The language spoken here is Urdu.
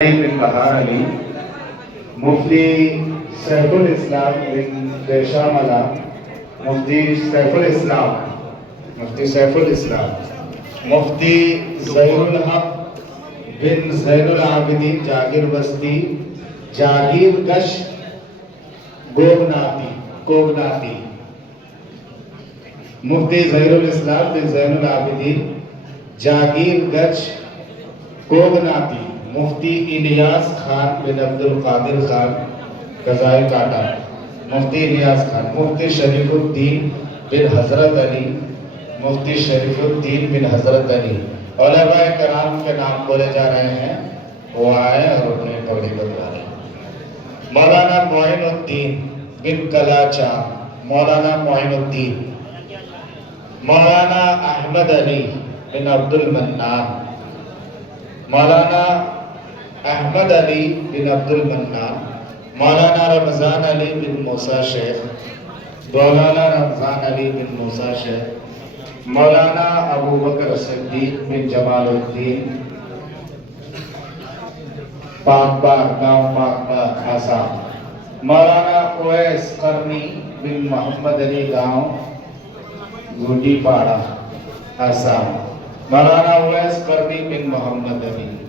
بن بہار علی، مفتی سیف الاسلام بن دیشاملہ، مفتی سیف الاسلام، مفتی سیف الاسلام، مفتی ظہیر الحق بن زین العابدین جاگیر بستی، جاگیر گش گوگناتی، مفتی ظہیر الاسلام بن زین العابدین جاگیر گچ گوگناتی، مفتی الیاس خان بن عبد القادر خان قضائے کاٹا، مفتی الیاس خان، مفتی شریف الدین بن حضرت علی، مفتی شریف الدین بن حضرت علی۔ علماء کرام کے نام بولے جا رہے ہیں، وہ آئے اور اپنے پگڑی بدلا رہے ہیں۔ مولانا معین الدین بن کلاچا، مولانا معین الدین، مولانا احمد علی بن عبد المنان، مولانا احمد علی بن عبد المنان، مولانا رمضان علی بن موسیٰ شیخ، مولانا رمضان علی بن موسیٰ شیخ، مولانا ابو بکر صدیق بن جمال الدین، پاک باغ، گاؤں پاک باغ، آسام، مولانا اویس قرنی بن محمد علی، گاؤں گوٹی پاڑا، آسام، مولانا اویس قرنی بن محمد علی۔